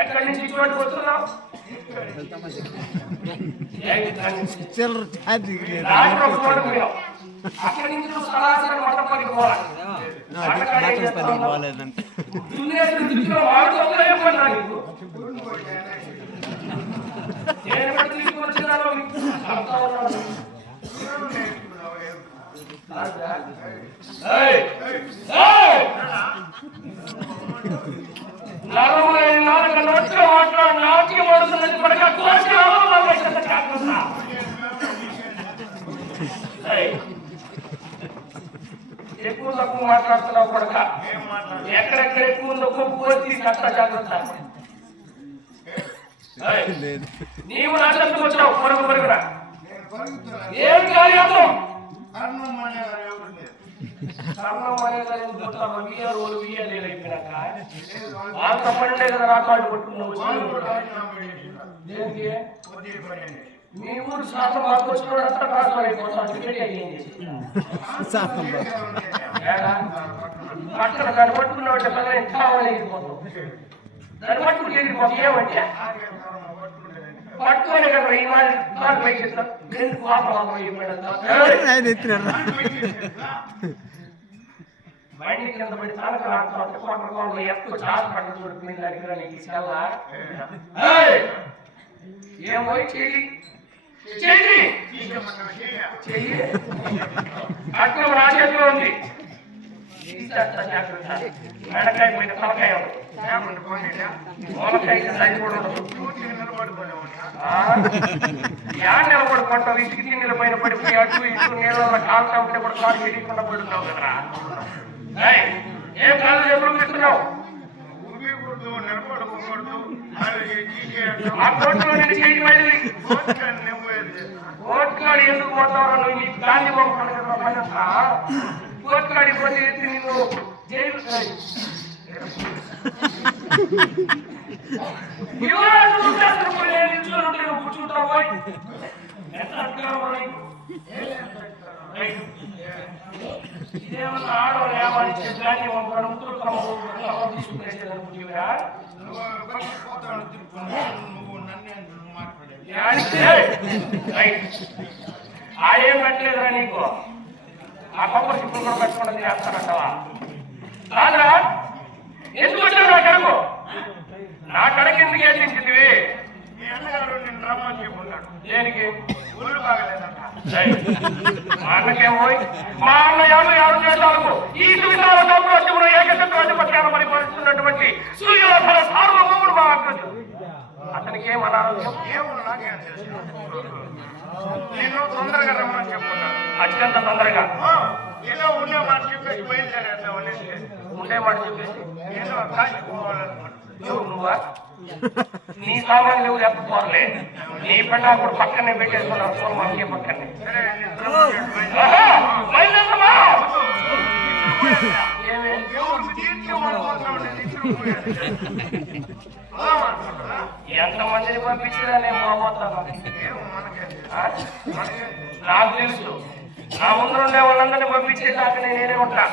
ఎక్కడి నుంచి ఇటువంటి వస్తున్నావు? అక్కడి నుంచి నువ్వు సరాసరి మొట్టమొదటి పోవాలి. ఎక్కువ తక్కువ మాట్లాడుతున్నావు కొడక. ఎక్కడెక్కడ ఎక్కువ ఉందో కొద్ది కష్ట జాగ్రత్త. నీవు నా చెప్తూ వచ్చినావు పొరుగు పొరుగురా. ఏం కార్యాలు అంత పనిలే కదా రాకాళ్ళు కొట్టుకున్నావు. మీ ఊరు శాతం మాకు వచ్చినోడంతా ట్రాన్స్ఫర్ అయిపోతాం. అక్కడ దాన్ని పట్టుకున్నావు కావాలని ఎగిరిపోతాం. దాన్ని పట్టుకుని ఎగిరిపోతాం. ఏమంటే పట్టుకోలే కదా ఈ వాళ్ళు పైకి పాపం బండి కింద పడి తనకు రాకపోతే కొట్టడంలో ఎక్కువ చాలు పడ్డ చూడుకునే దగ్గర నీకు సెల్లా ఏం పోయి చెయ్యి చెయ్యి చెయ్యి అక్కడ నా చేతిలో ఉంది జాగ్రత్త మెడకాయ పోయిన తలకాయ మొలకాయ సరిపడు నిలబడుకుంటావు ఇసుక తిన్నెల పైన పడిపోయి అటు ఇటు నీళ్ళ కాలుతా ఉంటే కూడా కాలు తెలియకుండా పడుతున్నావు కదరా ఏం కాదు ఎప్పుడు పెడుతున్నావు ఆ కోర్టులో నేను చేయి మళ్ళీ కోర్టులో ఎందుకు పోతావు నువ్వు నీకు గాంధీ బాబు పని కోర్టుకాడికి పోతే ఎత్తి నిన్ను జైలు కూర్చుంటావు ఇదేమన్నా ఆడవాళ్ళు ఏమని గాంధీ బాబు తీసుకునేసేదనుకుంటున్నారా ఏం పెట్టలేదురా నీకు ఆ కొబ్బరి చిప్పులు కూడా పెట్టుకోవడం చేస్తానంటావా కాదురా ఎందుకు వచ్చావు నా కడుపు నా కడకి ఎందుకు వేసించివి దేనికి మా అన్నకేం పోయి మా అన్న ఎవరు చేస్తాను ఈ సువిధాల డబ్బులు ఏకత్వాధిపత్యాలు మరి పరుస్తున్నటువంటి సూర్యుల సార్వభౌముడు మా అక్కడు అతనికి ఏం అనారోగ్యం నిన్ను తొందరగా రమ్మని చెప్పుకున్నాను అత్యంత తొందరగా ఏదో ఉండే మాట చెప్పేసి బయలుదేరేద్దాం అనేసి ఉండే మాట చెప్పేసి ఏదో నువ్వా నీ సామాన్లు ఎవరు ఎత్తుకోరలే నీ పెళ్ళ కూడా పక్కనే పెట్టేసుకున్నారు ఫోన్ మనకే పక్కనే ఎంతమందిని పంపించినా నేను బాగుపోతాను నాకు తెలుసు నా ముందు ఉండే వాళ్ళందరినీ పంపించేదాకా నేనే ఉంటా